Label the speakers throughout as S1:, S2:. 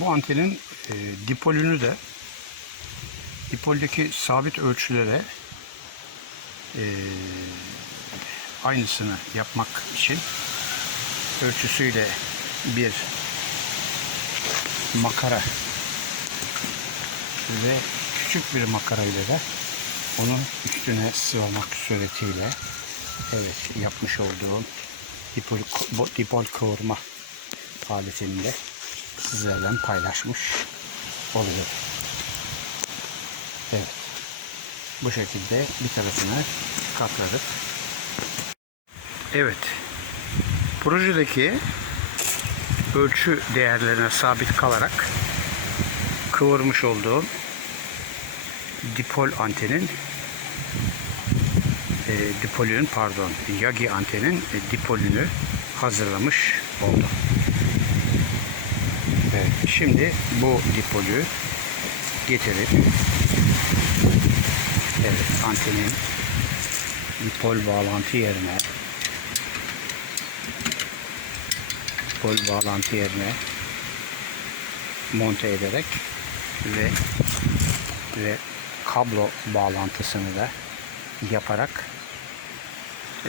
S1: Bu antenin e, dipolünü de dipoldeki sabit ölçülere e, aynısını yapmak için ölçüsüyle bir makara ve küçük bir makara ile de onun üstüne sıvamak suretiyle evet yapmış olduğum dipol, dipol kıvırma aletini de sizlerle paylaşmış oluyor. Evet. Bu şekilde bir tarafını katladık. Evet. Projedeki ölçü değerlerine sabit kalarak kıvırmış olduğum dipol antenin e, dipolünün pardon Yagi antenin e, dipolünü hazırlamış oldum. Şimdi bu dipolü getirip evet antenin dipol bağlantı yerine dipol bağlantı yerine monte ederek ve ve kablo bağlantısını da yaparak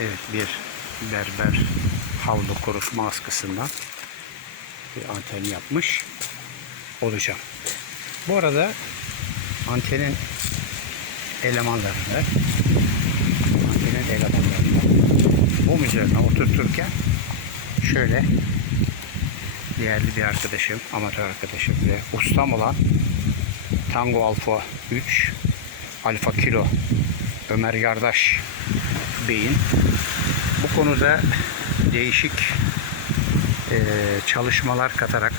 S1: evet bir berber havlu kurutma askısından bir anten yapmış olacağım. Bu arada antenin elemanlarını antenin elemanlarını bu üzerine oturturken şöyle değerli bir arkadaşım, amatör arkadaşım ve ustam olan Tango Alfa 3 Alfa Kilo Ömer Yardaş Bey'in bu konuda değişik eee, çalışmalar katarak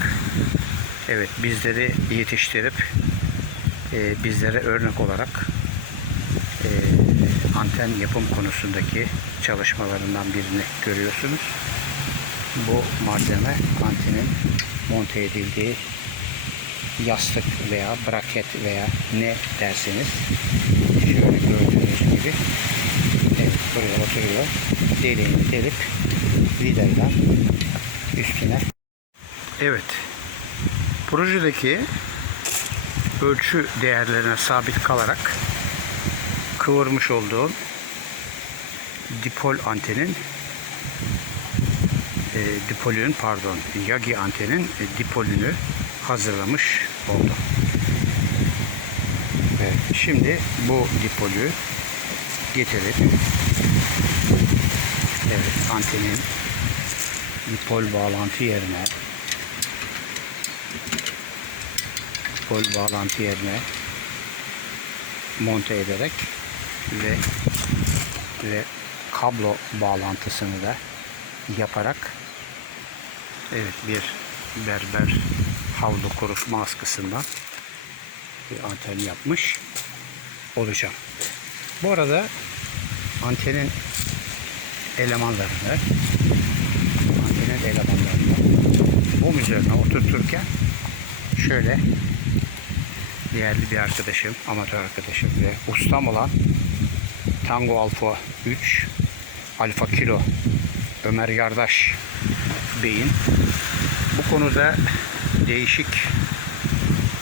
S1: evet bizleri yetiştirip eee, bizlere örnek olarak eee, anten yapım konusundaki çalışmalarından birini görüyorsunuz. Bu malzeme antenin monte edildiği yastık veya braket veya ne derseniz şöyle gördüğünüz gibi evet, buraya oturuyor. Deliğini delip vidayla üstüne evet projedeki ölçü değerlerine sabit kalarak kıvırmış olduğum dipol antenin e, dipolün pardon Yagi antenin e, dipolünü hazırlamış oldum. Evet, şimdi bu dipolü getirip evet, antenin dipol bağlantı yerine dipol bağlantı yerine monte ederek ve ve kablo bağlantısını da yaparak evet bir berber havlu kurutma askısından bir anten yapmış olacağım. Bu arada antenin elemanlarını antenin elemanlarını bu üzerine oturturken? Şöyle. Değerli bir arkadaşım, amatör arkadaşım ve ustam olan Tango Alfa 3 Alfa Kilo Ömer Yardaş Bey'in. Bu konuda değişik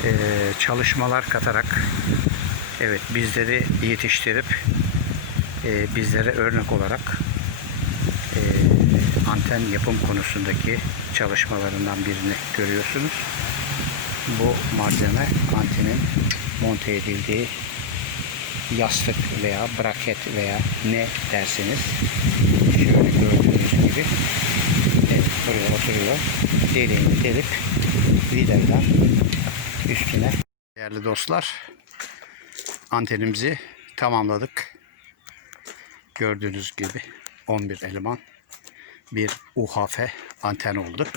S1: eee, çalışmalar katarak evet bizleri yetiştirip eee, bizlere örnek olarak anten yapım konusundaki çalışmalarından birini görüyorsunuz. Bu malzeme antenin monte edildiği yastık veya braket veya ne derseniz şöyle gördüğünüz gibi evet, buraya oturuyor. Deliğini delip vidayla üstüne değerli dostlar antenimizi tamamladık. Gördüğünüz gibi 11 eleman bir UHF anten oldu.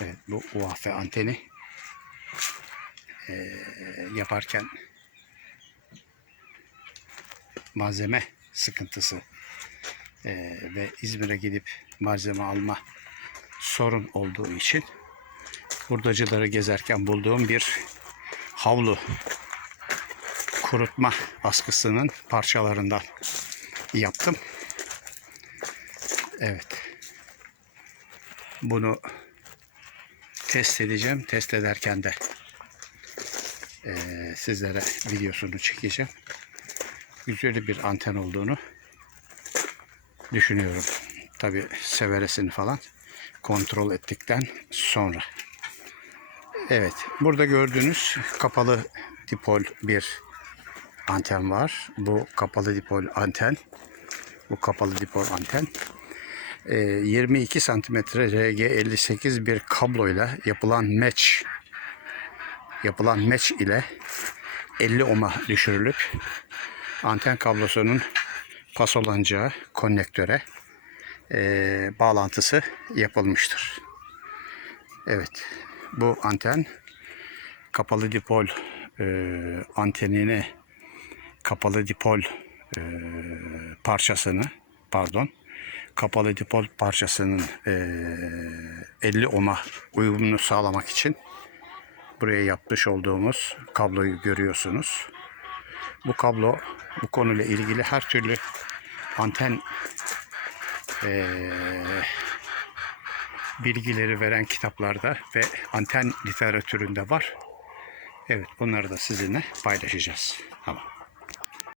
S1: Evet bu UHF anteni eee, yaparken malzeme sıkıntısı eee, ve İzmir'e gidip malzeme alma sorun olduğu için hurdacıları gezerken bulduğum bir havlu kurutma askısının parçalarından yaptım. Evet. Bunu test edeceğim. Test ederken de eee, sizlere videosunu çekeceğim. Güzel bir anten olduğunu düşünüyorum. Tabi severesini falan kontrol ettikten sonra. Evet, burada gördüğünüz kapalı dipol bir anten var. Bu kapalı dipol anten. Bu kapalı dipol anten. Ee, 22 santimetre RG58 bir kabloyla yapılan match yapılan match ile 50 ohm'a düşürülüp anten kablosunun pasolanacağı konnektöre eee, bağlantısı yapılmıştır. Evet, bu anten kapalı dipol eee, antenini kapalı dipol eee, parçasını pardon kapalı dipol parçasının eee, 50 ohm'a uyumunu sağlamak için buraya yapmış olduğumuz kabloyu görüyorsunuz. Bu kablo bu konuyla ilgili her türlü anten eee, bilgileri veren kitaplarda ve anten literatüründe var. Evet bunları da sizinle paylaşacağız.